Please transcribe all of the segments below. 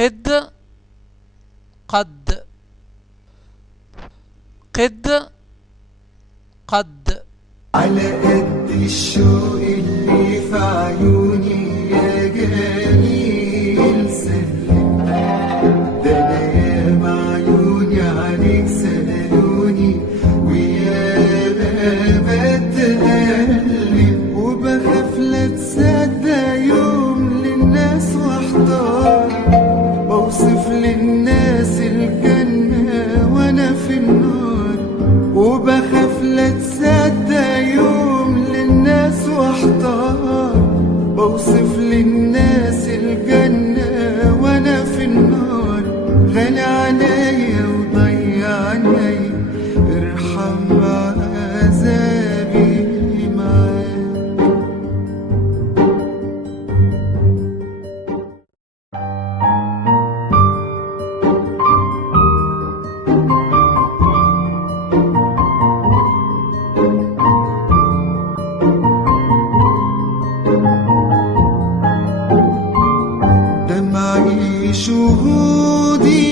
قد قد قد قد. على قد الشوق اللي في عيوني يا جميل سلم، ده انا ياما عيوني عليك سألوني وياما بتألم، وبخاف لا تصدق يوم للناس واحتار، بوصف للناس الجنة وانا في النار، وبخاف لا تصدق يوم للناس واحتار، بوصف للناس الجنة وانا في النار. غالي عليا وضيعني، ارحم عذابي معاك. دمعي شهودي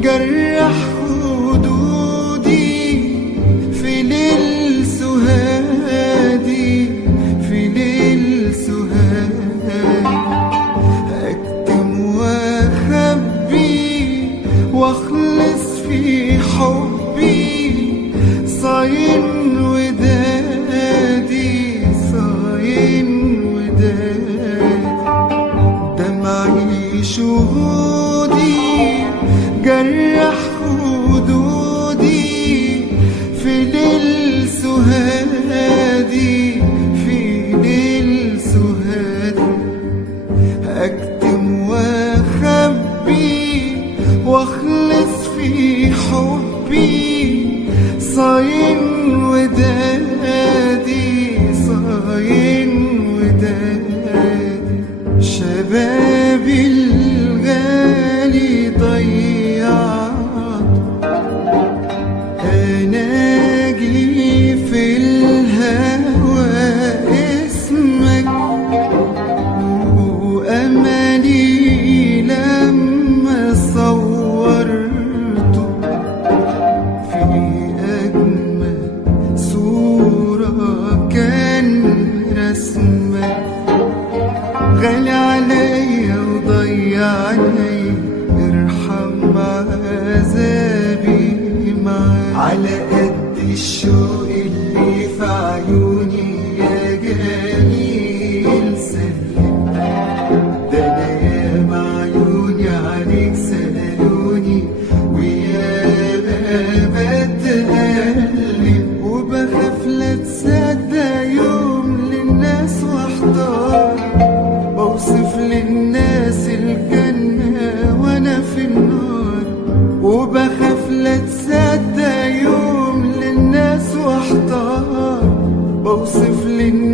جرح خدودي في ليل سهادي، في ليل سهادي، أكتم وأخبي وأخلص في حبي، صاين ودادي، صاين ودادي. دمعي شهودي جرح خدودي في ليل سهادي، في ليل سهادي، أكتم وأخبي وأخلص في حبي، صاين ودادي، صاين ودادي. شبابي الغالي ضيعت، أناجي في الهوى اسمك، وأملي لما صورته في أجمل صورة كان رسمك. غالي عليا وضيعني، ارحم عذابي معاك. على قد الشوق اللي في عيوني يا جميل سلم، ده انا ياما عيوني عليك سألوني وياما بتألم، وبخاف لا تصدق يوم للناس واحتار، بوصف للناس الجنة وانا في النار، وبخاف لا تصدق يوم للناس واحتار، بوصف للناس